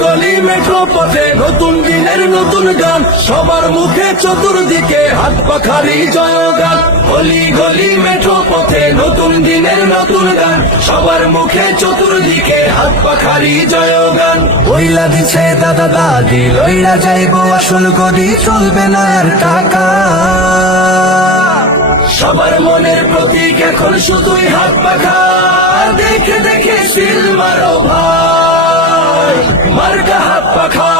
গলি মেট্রো পথে নতুন দিনের নতুন গান, সবার মুখে চতুর্দিকে হাত পাখারি জয়গান। গলি গলি মেট্রো পথে নতুন দিনের নতুন গান, সবার মুখে চতুর্দিকে হাত পাখারি জয়গান। ওইলা দিছে দাদা দাদি, লইলা যাইব আসল গদি, চলবে না আর টাকা। সবার মনের প্রতীক এখন শুধুই হাত পাখা, দেখে দেখে সিল মারো ভাই, মার্কা হাত পাখা।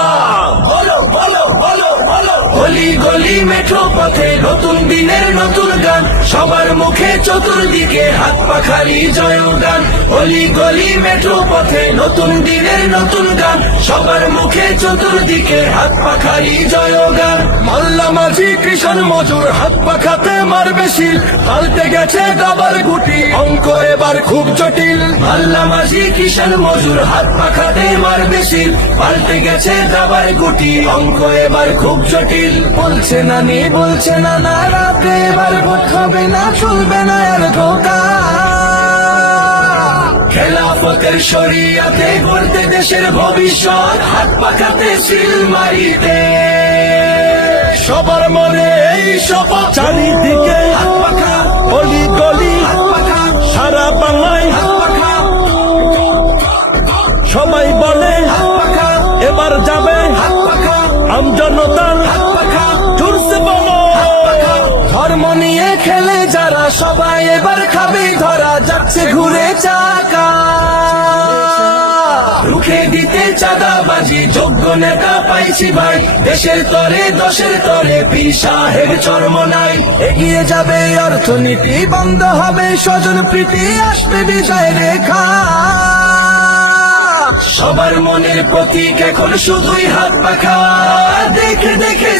বলো বলো বলো বলো। গলি গলি মেট্রো পথে নতুন দিনের নতুন গান, সবার মুখে চতুর্দিকে হাত পাখারি জয়গান। গলি গলি মেট্রো পথে নতুন দিনের নতুন গান, সবার মুখে চতুর্দিকে হাত পাখারি জয়গান। মাল্লা মাঝি কৃষণ মজুর হাত পাখাতে মারবে শিল, পাল্টে গেছে দাবার গুটি, অঙ্ক এবার খুব জটিল। মাল্লা মাঝি কৃষণ মজুর হাত পাখাতে মারবে শিল, পাল্টে গেছে দাবার গুটি, অঙ্ক এবার খুব জটিল। বলছে নানি বলছে না না, রাতে এবার ভোট হবে না, চলবে না আর ধোকা। খেলাফতের শরিয়াতে গড়তে দেশের ভবিষ্যৎ, হাত পাখাতে সিল মারিতে সবার মনে এই শপথ। চারিদিকে হাত পাখা, গলি গলি হাত পাখা, সারা বাংলায় হাত পাখা। সবাই বলে হাত পাখা, এবার যাবে হাত পাখা, আমজনতার হাত পাখা, জোরসে বলো হাত পাখা। ধর্ম নিয়ে খেলে যারা সবাই এবার খাবে ধরা, যাচ্ছে ঘুরে চাকা। রুখে দিতে চাঁদাবাজি, যোগ্য নেতা পাইছি ভাই, দেশের তরে দশের তরে পীর সাহেব চরমনাই। এগিয়ে যাবে অর্থনীতি, বন্ধ হবে স্বজন প্রীতি, আসবে বিজয় রেখা। সবার মনের প্রতীক এখন শুধুই হাত পাখা, দেখে দেখে